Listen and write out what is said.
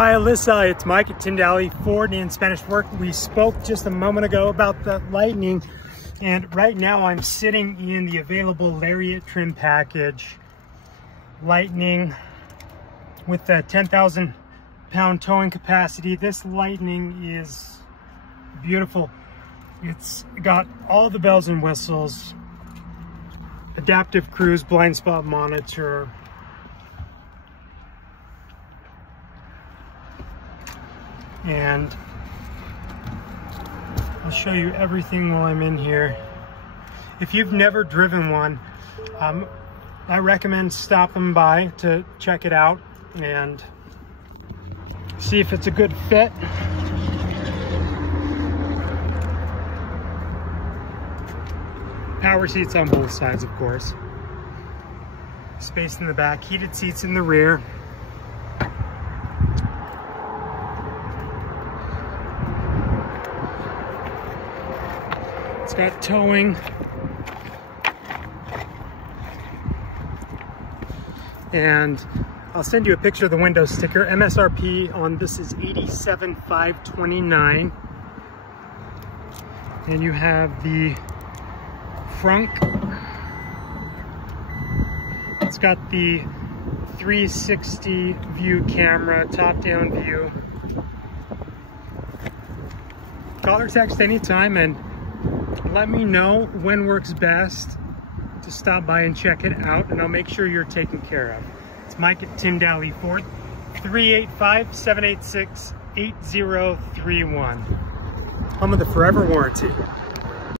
Hi Alyssa, it's Mike at Tim Daly Ford in Spanish Fork. We spoke just a moment ago about the Lightning, and right now I'm sitting in the available Lariat trim package. Lightning with the 10,000 pound towing capacity. This Lightning is beautiful. It's got all the bells and whistles, adaptive cruise, blind spot monitor, and I'll show you everything while I'm in here. If you've never driven one, I recommend stopping by to check it out and see if it's a good fit. Power seats on both sides, of course. Space in the back, heated seats in the rear. It's got towing. And I'll send you a picture of the window sticker. MSRP on this is $87,529. And you have the front. It's got the 360 view camera, top-down view. Call or text anytime and let me know when works best to stop by and check it out, and I'll make sure you're taken care of. It's Mike at Tim Daly Ford, 385-786-8031. Home of the forever warranty.